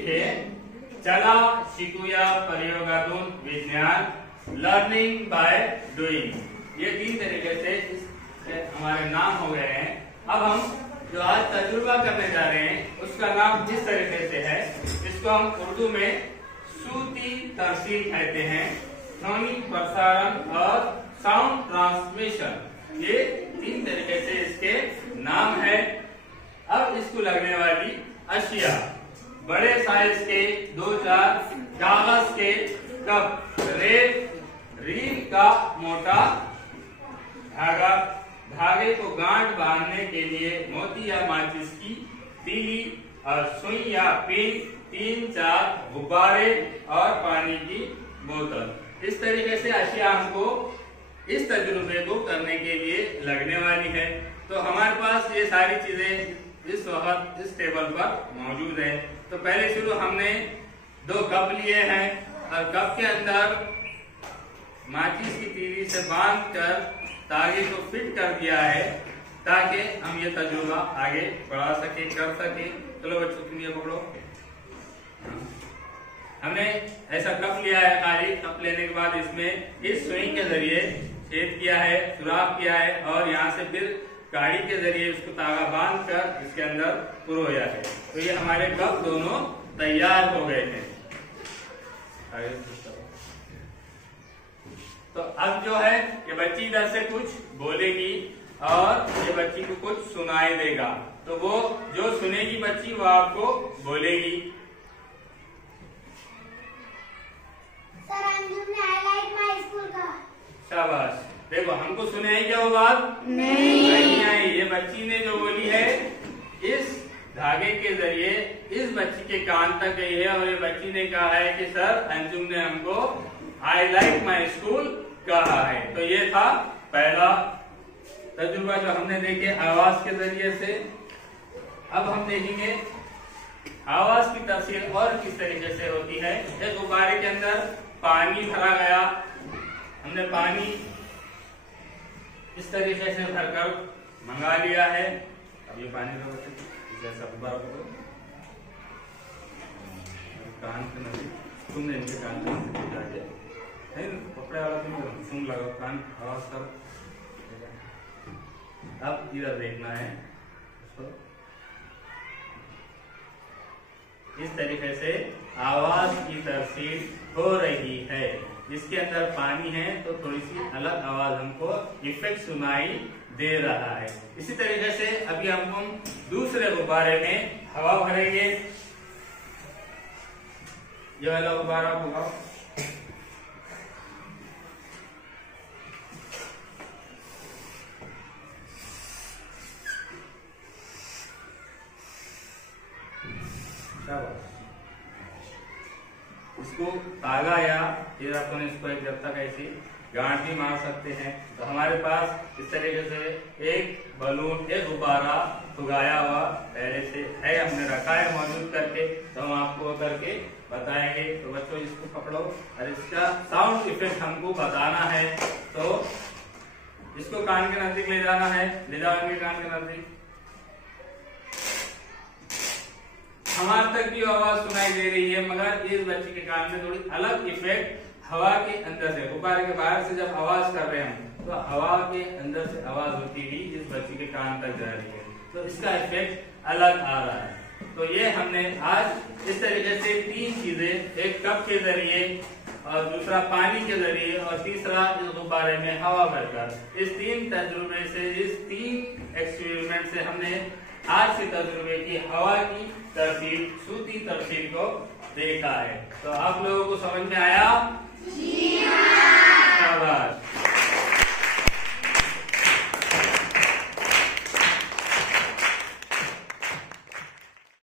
लिखे चला शिकूया प्रयोगात्मक विज्ञान लर्निंग बाय डूइंग। ये 3 तरीके से हमारे नाम हो गए हैं। अब हम जो आज तजुर्बा करने जा रहे हैं उसका नाम जिस तरीके से है, इसको हम उर्दू में सूती तरसील कहते हैं, ध्वनि प्रसारण और साउंड ट्रांसमिशन। ये 3 तरीके से इसके नाम है। अब इसको लगने वाली अशिया, बड़े साइज के 2-4 कागज के कप, रील का मोटा धागा, धागे को गांठ बांधने के लिए मोती या माचिस की तीली और सुई या पिन, 3-4 गुब्बारे और पानी की बोतल। इस तरीके से अशिया हमको इस तजुर्बे को करने के लिए लगने वाली है। तो हमारे पास ये सारी चीजें इस वक्त इस टेबल पर मौजूद है। तो पहले शुरू हमने 2 कप लिए हैं और कप के अंदर माचिस की तीली से बांधकर तागे को फिट कर दिया है ताकि हम ये तजुर्बा आगे बढ़ा सके, कर सके। चलो बच्चों तुम ये पकड़ो। हमने ऐसा कप लिया है, खाली कप लेने के बाद इसमें इस सुई के जरिए छेद किया है, सुराख किया है और यहाँ से फिर गाड़ी के जरिए उसको तागा बांधकर इसके अंदर पुरोया है। तो ये हमारे कप दोनों तैयार हो गए हैं। तो अब जो है ये बच्ची इधर से कुछ बोलेगी और ये बच्ची को कुछ सुनाई देगा। तो वो जो सुनेगी बच्ची वो आपको बोलेगी। सर, अंजुम ने आई लाइक माय स्कूल का। शाबाश। देखो हमको सुने आई क्या वो बात? नहीं आई। ये बच्ची ने जो बोली है इस धागे के जरिए इस बच्ची के कान तक गई है और ये बच्ची ने कहा है कि सर अंजुम ने हमको आई लाइक माई स्कूल कहा है। तो ये था पहला तजुर्बा जो हमने देखे आवाज के जरिए से। अब हम देखेंगे आवाज की तफसील और किस तरीके से होती है। एक गुब्बारे के अंदर पानी भरा गया, हमने पानी इस तरीके से भरकर मंगा लिया है। अब ये पानी जैसा गुब्बारा कान से नहीं, तुमने इनके कान से पकड़े वाला तुम सुन लगा कान आवाज कर। अब इधर देखना है, इस तरीके से आवाज की तरसील हो रही है। इसके अंदर पानी है तो थोड़ी सी अलग आवाज हमको इफेक्ट सुनाई दे रहा है। इसी तरीके से अभी हम दूसरे गुब्बारे में हवा भरेंगे। ये वाला गुब्बारा होगा, इसको तागा या फिर अपन इसको एक जब तक ऐसी गांठ भी मार सकते हैं। तो हमारे पास इस तरीके से एक बलून, एक गुब्बारा उगाया हुआ पहले से है, हमने रखा है मौजूद करके। तो हम आपको करके बताएंगे। तो बच्चों इसको पकड़ो और इसका साउंड इफेक्ट हमको बताना है। तो इसको कान के नजदीक ले जाना है, ले जाओगे कान के नजदीक। हमारे तक भी आवाज सुनाई दे रही है मगर इस बच्ची के कान में थोड़ी अलग इफेक्ट हवा के अंदर से, गुब्बारे के बाहर से जब आवाज कर रहे हैं तो हवा के अंदर से आवाज होती हुई इस बच्ची के कान तक जा रही है। तो इसका इफेक्ट अलग आ रहा है। तो ये हमने आज इस तरीके से 3 चीजें, एक कप के जरिए और दूसरा पानी के जरिए और तीसरा इस गुब्बारे में हवा भरकर, इस 3 तजुर्बे से, इस 3 एक्सपेरिमेंट से हमने आज के तजुर्बे की हवा की तरसील, सूती तरसील को देखा है। तो आप लोगों को समझ में आया?